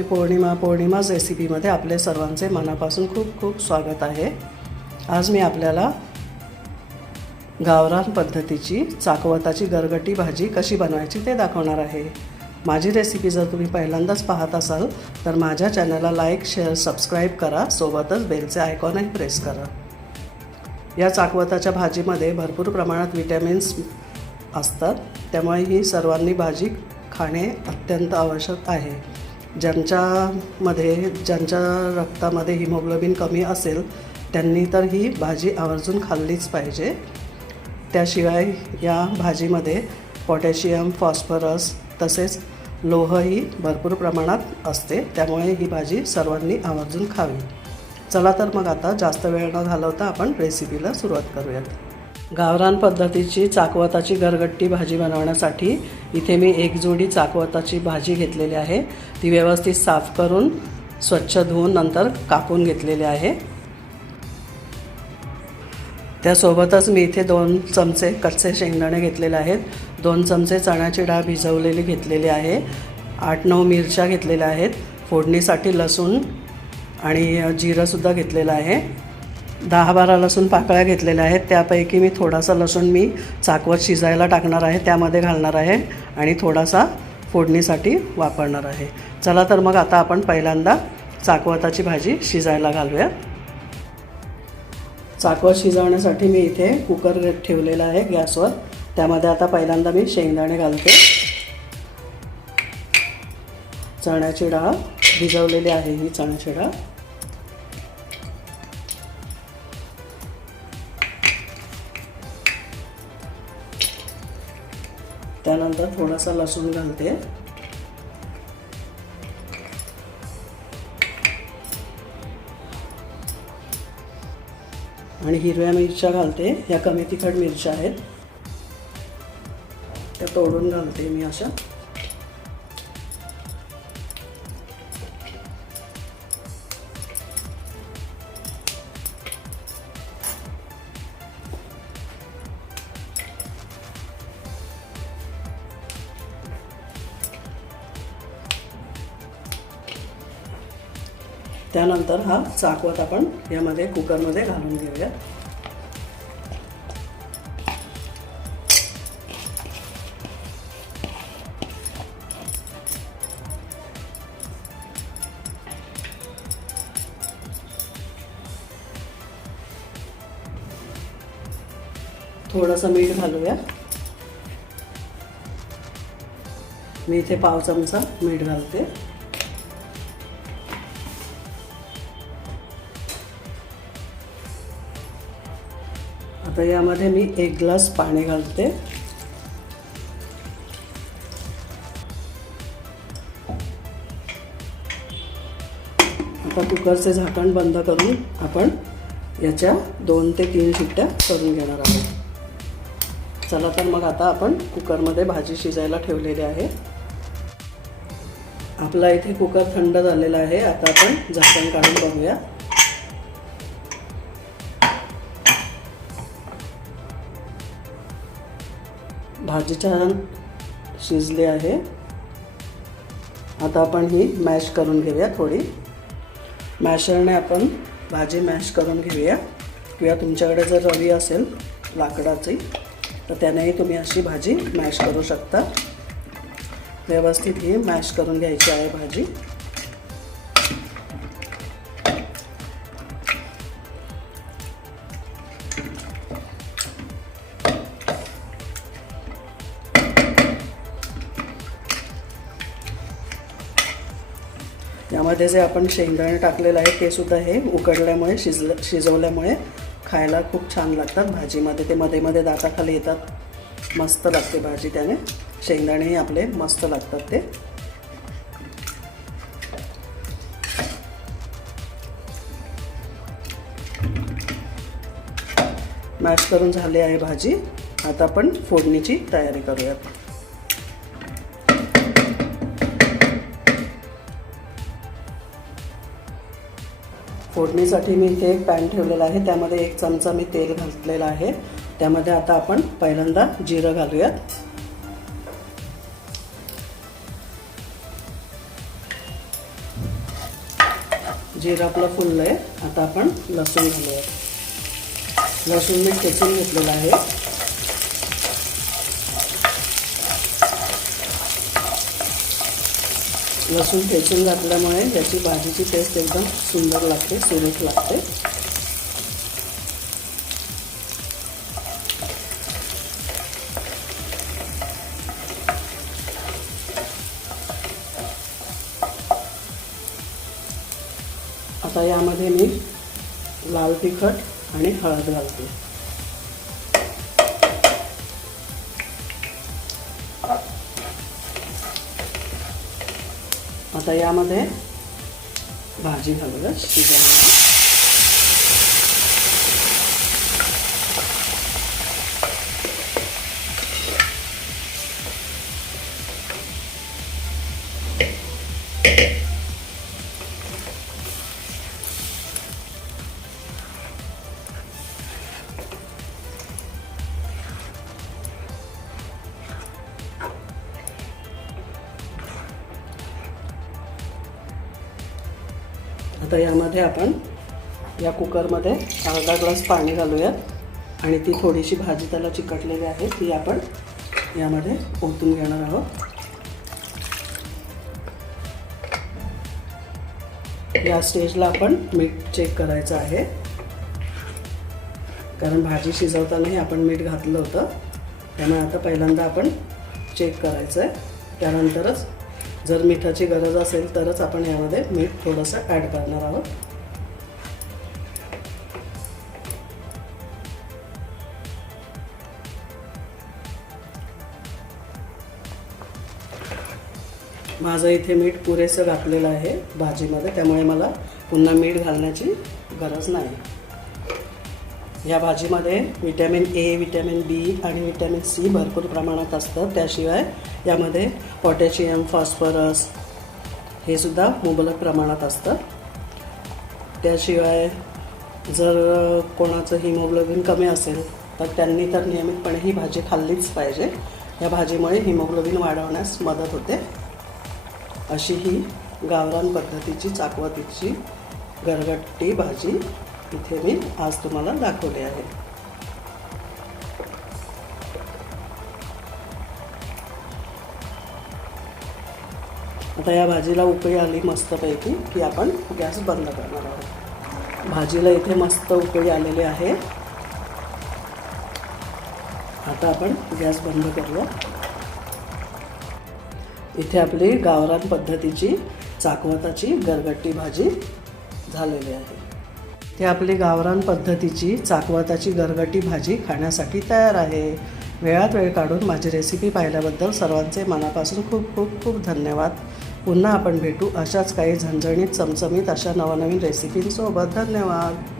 मी पौर्णिमा पौर्णिमाज रेसिपीमध्ये आपले सर्वांचे मनापासून खूप खूप स्वागत आहे. आज मी आपल्याला गावरान पद्धतीची चाकवताची गरगटी भाजी कशी बनवायची ते दाखवणार आहे. माझी रेसिपी जर तुम्ही पहिल्यांदाच पाहत असाल तर माझ्या चॅनलला लाईक शेअर सबस्क्राईब करा. सोबतच बेलचे आयकॉनही प्रेस करा. या चाकवताच्या भाजीमध्ये भरपूर प्रमाणात विटॅमिन्स असतात. त्यामुळे ही सर्वांनी भाजी खाणे अत्यंत आवश्यक आहे. ज्यांच्यामध्ये ज्यांच्या रक्तामध्ये हिमोग्लोबिन कमी असेल त्यांनी तर ही भाजी आवर्जून खाल्लीच पाहिजे. त्याशिवाय या भाजीमध्ये पोटॅशियम फॉस्फरस तसेच लोहही भरपूर प्रमाणात असते. त्यामुळे ही भाजी सर्वांनी आवर्जून खावी. चला तर मग आता जास्त वेळ न घालवता आपण रेसिपीला सुरुवात करूयात. गावरान पद्धतीची चाकवताची गरगट्टी भाजी बनवण्यासाठी इथे मी एक जोडी चाकवताची भाजी घेतलेली आहे. ती व्यवस्थित साफ करून स्वच्छ धुवून नंतर कापून घेतलेली आहे. त्यासोबतच मी इथे दोन चमचे कच्चे शेंगदाणे घेतलेले आहेत. दोन चमचे चण्याची डाळ भिजवलेली घेतलेली आहे. आठ नऊ मिरच्या घेतलेल्या आहेत. फोडणीसाठी लसूण आणि जिरंसुद्धा घेतलेलं आहे. दहा बारा लसूण पाकळ्या घेतलेल्या आहेत. त्यापैकी मी थोडासा लसूण मी चाकवत शिजायला टाकणार आहे. त्यामध्ये घालणार आहे आणि थोडासा फोडणीसाठी वापरणार आहे. चला तर मग आता आपण पहिल्यांदा चाकवताची भाजी शिजायला घालूया. चाकवत शिजवण्यासाठी मी इथे कुकर ठेवलेला आहे गॅसवर. त्यामध्ये आता पहिल्यांदा मी शेंगदाणे घालते. चण्याची डाळ भिजवलेली आहे ही चण्याची डाळ. त्यानंतर थोडासा लसूण घालते. आणि हिरव्या मिरच्या घालते. ह्या कमी तिखट मिरच्या आहेत. त्या तोडून घालते मी अशा. त्यानंतर हा चाकवत आपण यामध्ये कुकरमध्ये घालून घेऊया. थोडंसं मीठ घालूया. मी इथे पाव चमचा मीठ घालते. आता यामध्ये मी एक ग्लास पाणी घालते. आता कुकरचे झाकण बंद करून आपण याच्या दोन ते तीन शिट्ट्या करून घेणार आहोत. चला तर मग आता आपण कुकरमध्ये भाजी शिजायला ठेवलेली आहे. आपला इथे कुकर थंड झालेला आहे. आता आपण झाकण काढून बघूया. भाजी छान शिजली आहे. आता आपण ही मॅश करून घेऊया थोडी. मॅशरने आपण भाजी मॅश करून घेऊया. किंवा तुमच्याकडे जर रवी असेल लाकडाची तर त्यानेही तुम्ही अशी भाजी मॅश करू शकता. व्यवस्थित ही मॅश करून घ्यायची आहे भाजी. यामध्ये जे आपण शेंगदाणे टाकलेलं आहे ते सुद्धा हे उकडल्यामुळे शिजलं शिजवल्यामुळे खायला खूप छान लागतात. भाजीमध्ये ते मध्ये मध्ये दाताखाली येतात. मस्त लागते भाजी त्याने. शेंगदाणेही आपले मस्त लागतात ते. मॅश करून झाली आहे भाजी. आता आपण फोडणीची तयारी करूयात. फोडणीसाठी मी इथे एक पॅन ठेवलेला आहे. त्यामध्ये एक चमचा मी तेल घातलेलं आहे. त्यामध्ये आता आपण पहिल्यांदा जिरं घालूयात. जिरं आपलं फुललं आहे आता आपण लसूण घालूयात. लसूण मी ठेचून घेतलेलं आहे. लसूण ठेचून घातल्यामुळे याची भाजीची टेस्ट एकदम सुंदर लागते सुरेख लागते. आता यामध्ये मी लाल तिखट आणि हळद घालते. आता यामध्ये भाजी घालूया शिजायला आता यामध्ये आपण या कुकरमध्ये अर्धा ग्लास पाणी घालूयात. आणि ती थोडीशी भाजी त्याला चिकटलेली आहे ती आपण यामध्ये ओतून घेणार आहोत. या स्टेजला आपण मीठ चेक करायचं आहे. कारण भाजी शिजवतानाही आपण मीठ घातलं होतं. त्यामुळे आता पहिल्यांदा आपण चेक करायचं आहे त्यानंतरच जर मिठाची गरज असेल तरच आपण यामध्ये मीठ थोडंसं ॲड करणार आहोत. माझं इथे मीठ पुरेसं घातलेलं आहे भाजीमध्ये त्यामुळे मला पुन्हा मीठ घालण्याची गरज नाही. या भाजीमध्ये विटॅमिन ए विटॅमिन बी आणि विटॅमिन सी भरपूर प्रमाणात असतं. त्याशिवाय यामध्ये पोटॅशियम फॉस्फरस हे सुद्धा मुबलक प्रमाणात असतं. त्याशिवाय जर कोणाचं हिमोग्लोबिन कमी असेल तर त्यांनी तर नियमितपणे ही भाजी खाल्लीच पाहिजे. या भाजीमुळे हिमोग्लोबिन वाढवण्यास मदत होते. अशी ही गावरान पद्धतीची चाकवतीची गरगट्टी भाजी इथे मी आज तुम्हाला दाखवले आहे. आता या भाजीला उकळी आली मस्तपैकी की आपण गॅस बंद करणार आहोत. भाजीला इथे मस्त उकळी आलेली आहे. आता आपण गॅस बंद करूया. इथे आपली गावरान पद्धतीची चाकवताची गरगट्टी भाजी झालेली आहे. ते आपली गावरान पद्धतीची चाकवताची गरगटी भाजी खाण्यासाठी तयार आहे. वेळात वेळ काढून माझी रेसिपी पाहिल्याबद्दल सर्वांचे मनापासून खूप खूप खूप धन्यवाद. पुन्हा आपण भेटू अशाच काही झणझणीत चमचमीत अशा नवनवीन रेसिपींसोबत धन्यवाद.